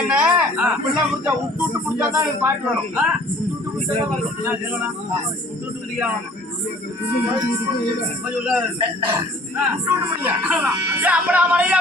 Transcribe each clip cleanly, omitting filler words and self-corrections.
என்ன முடிச்சா விட்டு விட்டு முடிச்சாதான் பாட்டு வரும். அப்படா மழையா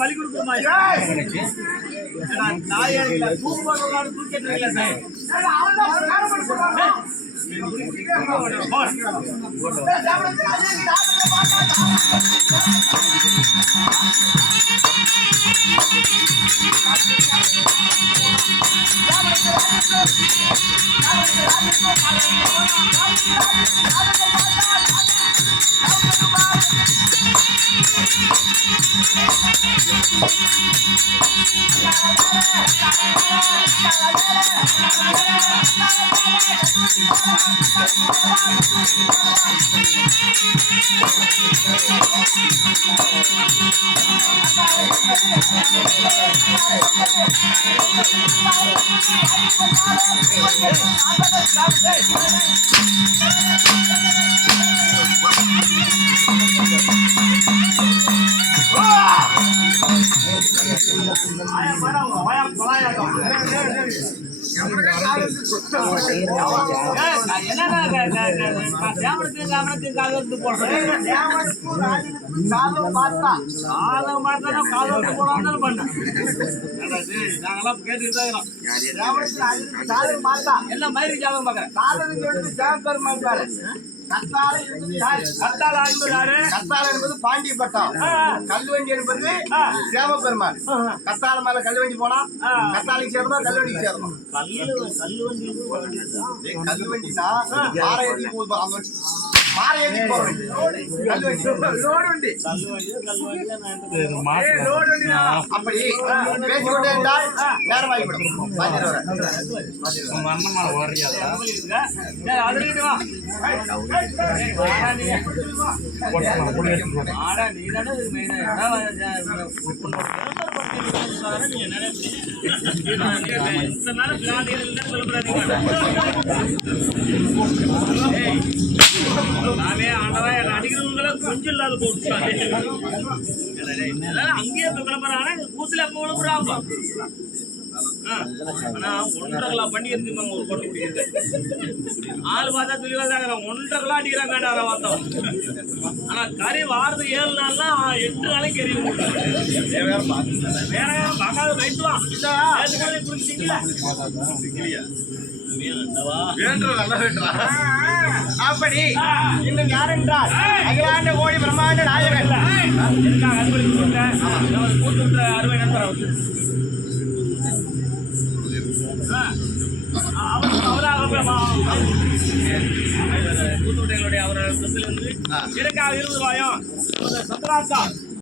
பலி கொடுக்குமா என்ன மாதிரி ஜாதகம் பாக்குறேன். கத்தால என்பது பாண்டிய பட்டம், கல்வண்டி என்பது சிவபெருமான். கத்தால மேல கல்வண்டி போனா கத்தாலைக்கு சேரணும், கல்வண்டிக்கு சேரணும். கல்வண்டினா அப்படி பேசிக்கொண்டே இருந்தால் நேரம் ஆகிவிடும். நானே ஆண்டவா என்ன அடிக்கிறவங்களை கொஞ்சம் இல்லாத போட்டு அங்கேயே கிளம்புறாங்க கூத்துல அப்ப விளம்புறாங்க. ஆனா 1.5 பண்ணி இருக்குமாங்க ஒரு கொடை குடிக்கிறது. ஆளு பார்த்தா தெளிவாதாங்க 1.5 அடிக்கிறாங்க வார்த்தம். ஆனா கறி வாரது 7 நாள்னா 8 நாளைக்கு கறி வேற பார்க்காத வைத்துவான். அப்படி இன்னும் யார் என்றால் அகிலாண்ட கோடி பிரம்மாண்ட நாயகன் அருமை நண்பர் அவராக கூத்துடைய அவரோட சொத்துல இருந்து எனக்காக 20 ரூபாயும் சந்திராக்கா